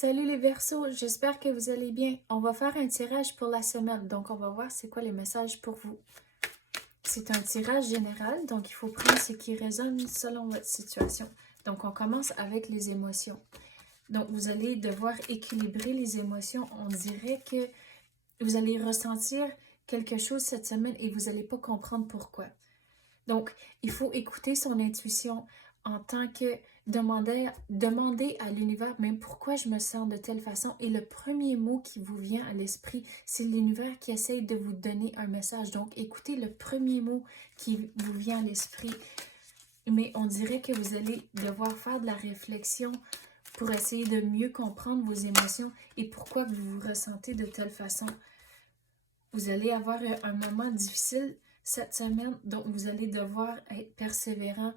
Salut les Verseaux, j'espère que vous allez bien. On va faire un tirage pour la semaine, donc on va voir c'est quoi les messages pour vous. C'est un tirage général, donc il faut prendre ce qui résonne selon votre situation. Donc on commence avec les émotions. Donc vous allez devoir équilibrer les émotions. On dirait que vous allez ressentir quelque chose cette semaine et vous n'allez pas comprendre pourquoi. Donc, il faut écouter son intuition en tant que demander à l'univers même pourquoi je me sens de telle façon. Et le premier mot qui vous vient à l'esprit, c'est l'univers qui essaye de vous donner un message. Donc, écoutez le premier mot qui vous vient à l'esprit. Mais on dirait que vous allez devoir faire de la réflexion pour essayer de mieux comprendre vos émotions et pourquoi vous vous ressentez de telle façon. Vous allez avoir un moment difficile cette semaine, donc vous allez devoir être persévérant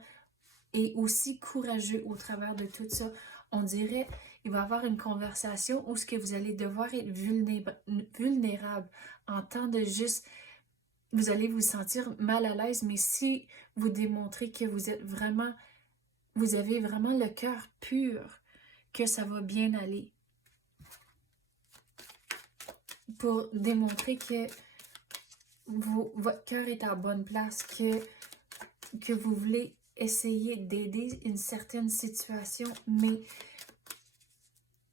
et aussi courageux au travers de tout ça. On dirait il va y avoir une conversation où ce que vous allez devoir être vulnérable en temps de juste, vous allez vous sentir mal à l'aise, mais si vous démontrez que vous êtes vraiment, vous avez vraiment le cœur pur, que ça va bien aller. Pour démontrer que votre cœur est à bonne place, que vous voulez essayer d'aider une certaine situation, mais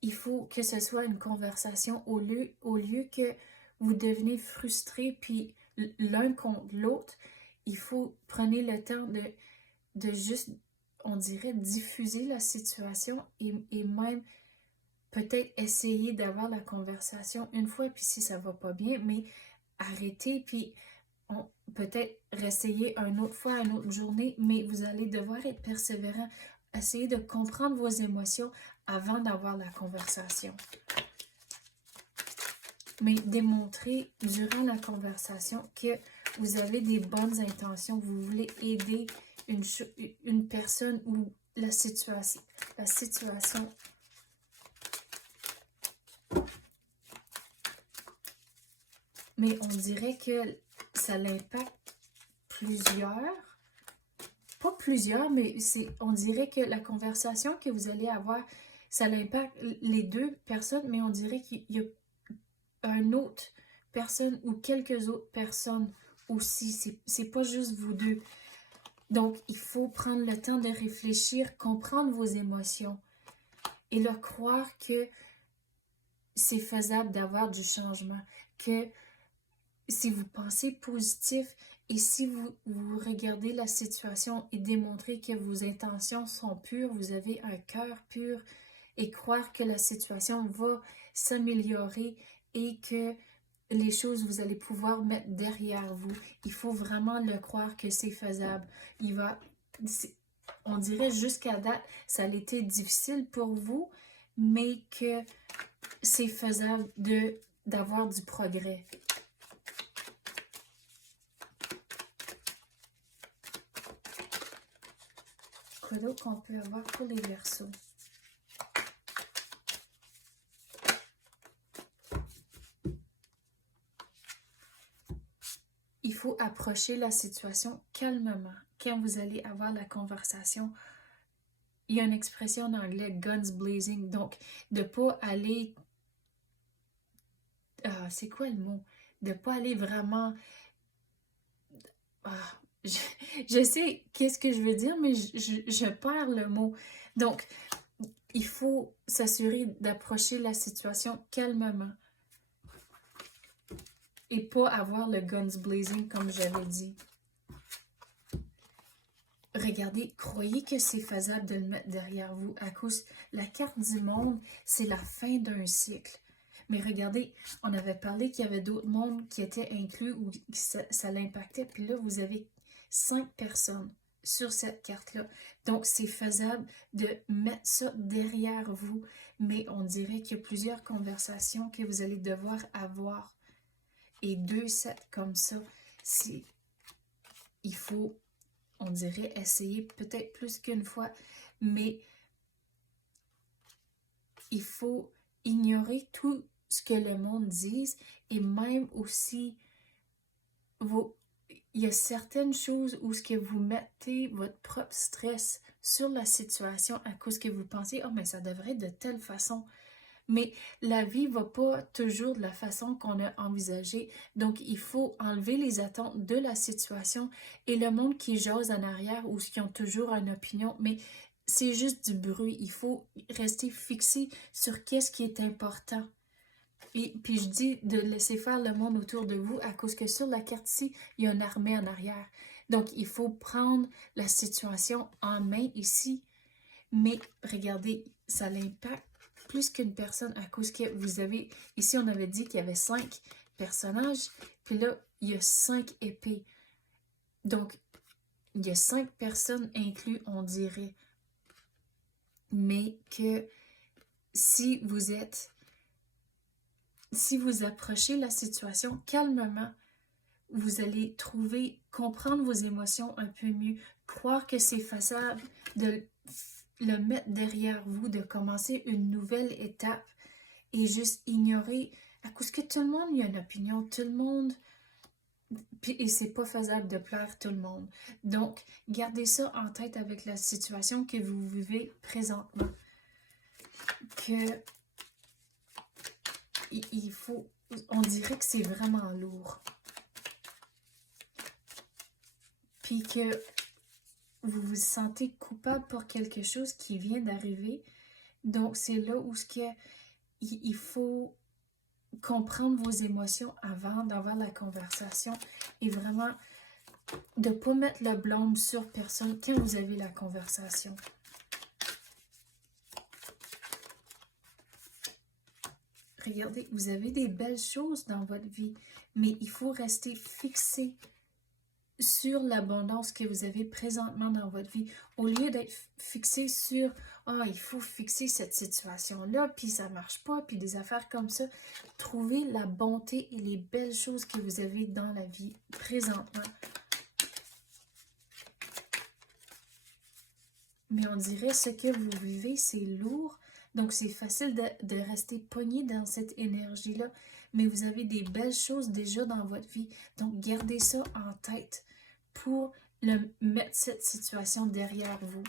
il faut que ce soit une conversation au lieu que vous devenez frustré puis l'un contre l'autre. Il faut prendre le temps de juste, on dirait, diffuser la situation et même peut-être essayer d'avoir la conversation une fois, puis si ça va pas bien, mais arrêter, puis peut-être réessayer une autre fois, une autre journée, mais vous allez devoir être persévérant. Essayez de comprendre vos émotions avant d'avoir la conversation. Mais démontrez durant la conversation que vous avez des bonnes intentions, vous voulez aider une personne ou la situation. Mais on dirait que ça l'impacte pas plusieurs, mais on dirait que la conversation que vous allez avoir, ça impacte les deux personnes, mais on dirait qu'il y a une autre personne ou quelques autres personnes aussi. C'est pas juste vous deux. Donc, il faut prendre le temps de réfléchir, comprendre vos émotions et leur croire que c'est faisable d'avoir du changement, que si vous pensez positif et si vous regardez la situation et démontrez que vos intentions sont pures, vous avez un cœur pur et croire que la situation va s'améliorer et que les choses, vous allez pouvoir mettre derrière vous. Il faut vraiment le croire que c'est faisable. On dirait jusqu'à date, ça a été difficile pour vous, mais que c'est faisable d'avoir du progrès. Quoi d'autre qu'on peut avoir pour les Verseaux? Il faut approcher la situation calmement. Quand vous allez avoir la conversation, il y a une expression en anglais, guns blazing, donc de ne pas aller... c'est quoi le mot? De ne pas aller vraiment... je sais qu'est-ce que je veux dire, mais je perds le mot. Donc, il faut s'assurer d'approcher la situation calmement et pas avoir le guns blazing comme j'avais dit. Regardez, croyez que c'est faisable de le mettre derrière vous à cause la carte du monde, c'est la fin d'un cycle. Mais regardez, on avait parlé qu'il y avait d'autres mondes qui étaient inclus ou ça l'impactait, puis là, vous avez 5 personnes sur cette carte-là. Donc, c'est faisable de mettre ça derrière vous, mais on dirait qu'il y a plusieurs conversations que vous allez devoir avoir. Et 2 sets comme ça, il faut, on dirait, essayer peut-être plus qu'une fois, mais il faut ignorer tout ce que le monde dit et même aussi, il y a certaines choses où ce que vous mettez votre propre stress sur la situation à cause que vous pensez « Oh, mais ça devrait être de telle façon ». Mais la vie va pas toujours de la façon qu'on a envisagé. Donc, il faut enlever les attentes de la situation et le monde qui jase en arrière ou qui ont toujours une opinion. Mais c'est juste du bruit. Il faut rester fixé sur qu'est-ce qui est important. Et puis je dis de laisser faire le monde autour de vous à cause que sur la carte ici, il y a une armée en arrière. Donc, il faut prendre la situation en main ici. Mais regardez, ça l'impacte plus qu'une personne à cause que vous avez... Ici, on avait dit qu'il y avait 5 personnages. Puis là, il y a 5 épées. Donc, il y a 5 personnes inclus, on dirait. Mais que si vous approchez la situation calmement, vous allez comprendre vos émotions un peu mieux, croire que c'est faisable de le mettre derrière vous, de commencer une nouvelle étape et juste ignorer, à cause que tout le monde il y a une opinion, tout le monde, et c'est pas faisable de plaire tout le monde. Donc, gardez ça en tête avec la situation que vous vivez présentement. Que il faut, on dirait que c'est vraiment lourd. Puis que vous vous sentez coupable pour quelque chose qui vient d'arriver. Donc, c'est là où il faut comprendre vos émotions avant d'avoir la conversation et vraiment de ne pas mettre le blâme sur personne quand vous avez la conversation. Regardez, vous avez des belles choses dans votre vie, mais il faut rester fixé sur l'abondance que vous avez présentement dans votre vie, au lieu d'être fixé sur « Ah, il faut fixer cette situation-là, puis ça marche pas, puis des affaires comme ça. » Trouvez la bonté et les belles choses que vous avez dans la vie présentement. Mais on dirait ce que vous vivez, c'est lourd, donc c'est facile de rester pogné dans cette énergie-là, mais vous avez des belles choses déjà dans votre vie, donc gardez ça en tête pour mettre cette situation derrière vous.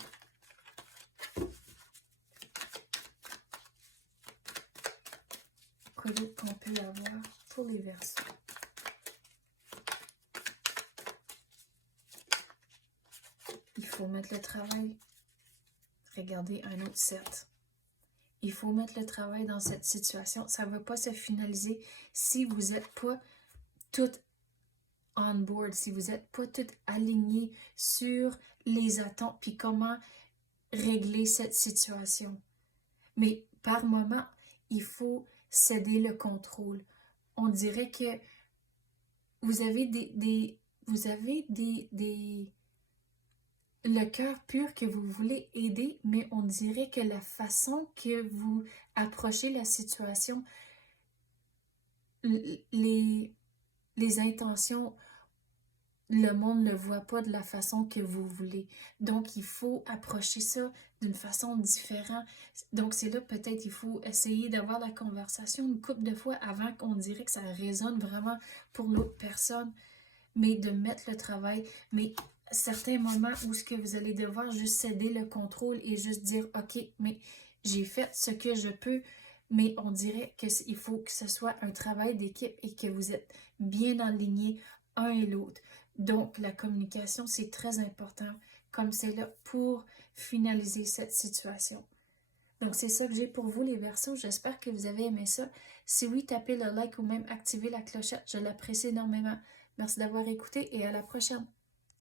Quoi d'autre qu'on peut avoir pour les Verseaux? Il faut mettre le travail. Regardez un autre set. Il faut mettre le travail dans cette situation. Ça ne va pas se finaliser si vous n'êtes pas toutes on board, si vous n'êtes pas toutes alignées sur les attentes puis comment régler cette situation. Mais par moment, il faut céder le contrôle. On dirait que vous avez le cœur pur que vous voulez aider, mais on dirait que la façon que vous approchez la situation, les intentions, le monde ne le voit pas de la façon que vous voulez. Donc, il faut approcher ça d'une façon différente. Donc, c'est là peut-être il faut essayer d'avoir la conversation une couple de fois avant qu'on dirait que ça résonne vraiment pour l'autre personne, mais de mettre le travail. Mais certains moments où ce que vous allez devoir juste céder le contrôle et juste dire « Ok, mais j'ai fait ce que je peux », mais on dirait qu'il faut que ce soit un travail d'équipe et que vous êtes bien alignés un et l'autre. Donc, la communication, c'est très important, comme c'est là pour finaliser cette situation. Donc, c'est ça que j'ai pour vous, les Verseaux. J'espère que vous avez aimé ça. Si oui, tapez le like ou même activez la clochette. Je l'apprécie énormément. Merci d'avoir écouté et à la prochaine.